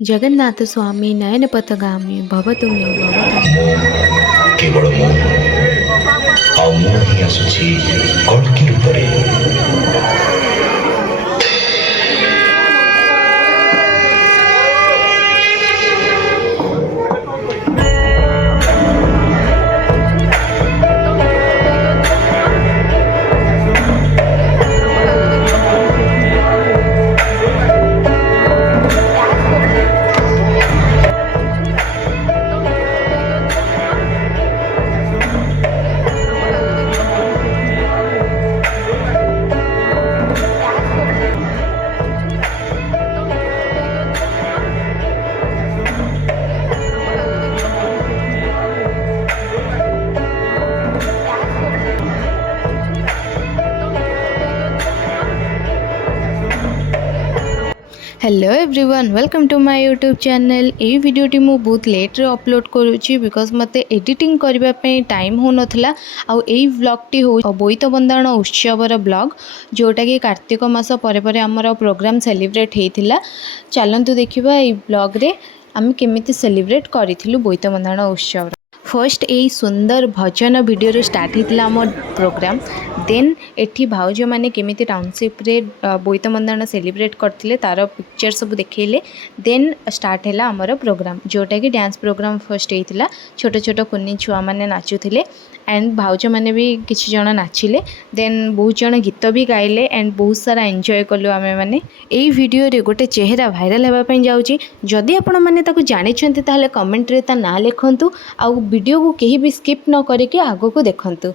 जगन्नाथ स्वामी नयन पथगामी भवतु मे भवतु मे। ମୁଁ କେବଳ ମୁଁ ଆଉ ମୁଁ ହିଁ ଆସୁଛି କଳ୍କି ରୂପରେ। Hello everyone welcome to my YouTube channel. ये वीडियोटी मु बहुत लेट रे अपलोड करुच्ची बिकॉज मते एडिटिंग करबा पे टाइम हो नथला। आउ एई व्लॉगटी हो बोईत बंदाण उत्सवर ब्लॉग जोटा कि कार्तिक मास परे परे हमर प्रोग्राम सेलिब्रेट हेतिला। चलंतु देखिबा एई ब्लॉग रे आम केमिति सेलिब्रेट करिथिलु बोईत बंदाण उत्सव। फर्स्ट यही सुंदर भजन वीडियो स्टार्ट होता आम प्रोग्राम। देन एठी भाउज मैंने केमिति टाउनशिप रे बोईत बंदाण सेलिब्रेट करथिले तार पिक्चर सब देखैले। देन स्टार्ट है आमर प्रोग्राम जोटा कि डांस प्रोग्राम फर्स्ट होता। छोट छोट कुनी छुआ मैंने नाचुले एंड भाउज मैंने भी किसी जन नाचिले। देन बहुत जन गीत भी गाइले एंड बहुत सारा एंजॉय कलु आमे माने। एई वीडियो रे गोटे चेहरा भाइराल होगा ପାଇଁ ଯାଉଛି। जदि आपण माने ताकू जानिछन्ते ताहले कमेंट रे ता ना लिखंतु आउ वीडियो को कहीं भी स्किप न करके आगो को देखंतु।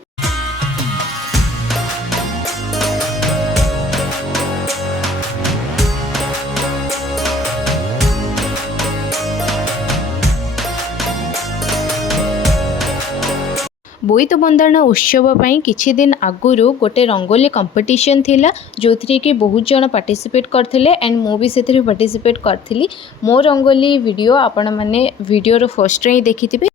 बोईत बंदाण उत्सव पई किछि दिन आगुरु गोटे रंगोली कंपटीशन थिला जो थी कि बहुत जन पार्टिसिपेट करथिले एंड मो भी से पार्टिसिपेट करथिली। मो रंगोली वीडियो आपण माने वीडियो रो फर्स्ट रे ही देखिथिबे।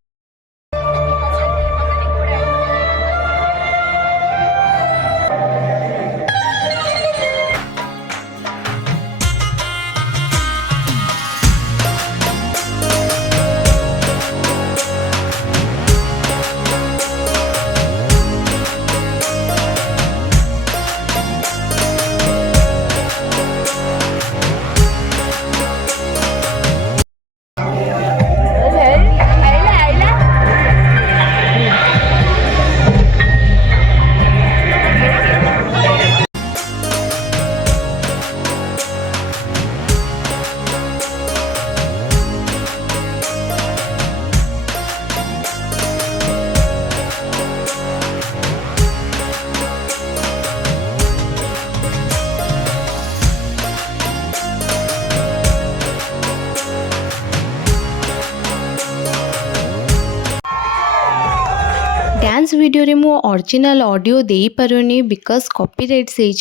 डांस वीडियो रे मो ओरिजिनल ऑडियो दे पारुनी बिकॉज कॉपीराइट से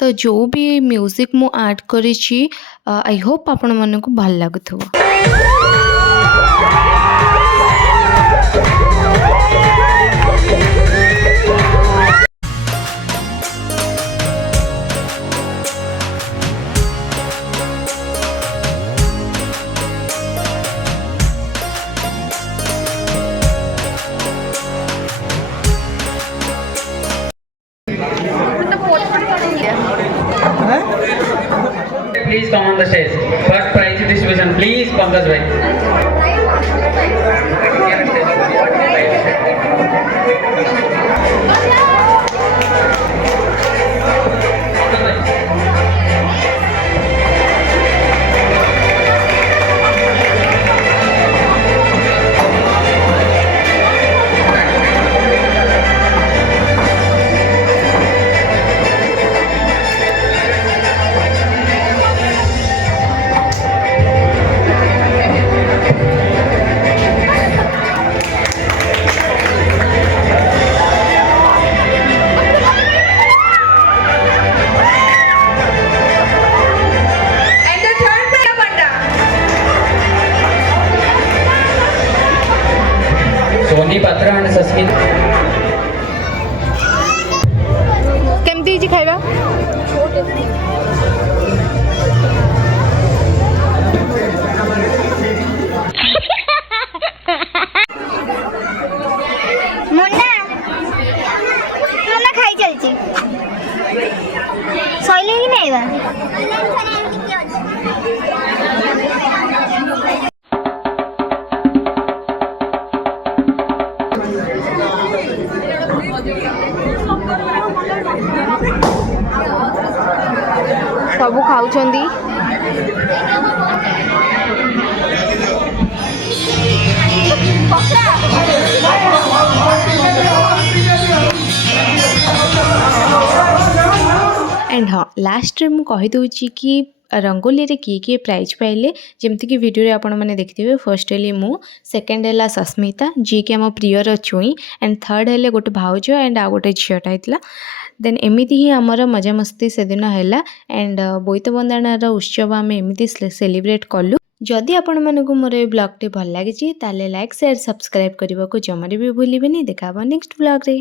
तो जो भी म्यूजिक मु ऐड करी आई होप आपण मन को भल लगुथो। Please come on the stage. First prize distribution. Please, Pankaj bhai. ଯାଉଛନ୍ତି। एंड हाँ लास्ट में कहीदे कि रंगोली रे किए प्राइज पाइले जमती वीडियो आपण मैंने देखिए फर्स्ट हेली मु सेकेंड है सस्मिता जी कि आम प्रियर छुई एंड थर्ड है गोटे भाउज एंड आ गोटे झीटा होता देन एमती ही आमर मजामस्ती से दिन है एंड बोईत बंदाणार उत्सव आम एमती सेलिब्रेट कलु जदि आपण मानक मोर ए ब्लॉग टी भल लगी ताले लाइक शेयर सब्सक्राइब करने को जमारे भी भूलिए देखा नेक्स्ट ब्लॉग रे।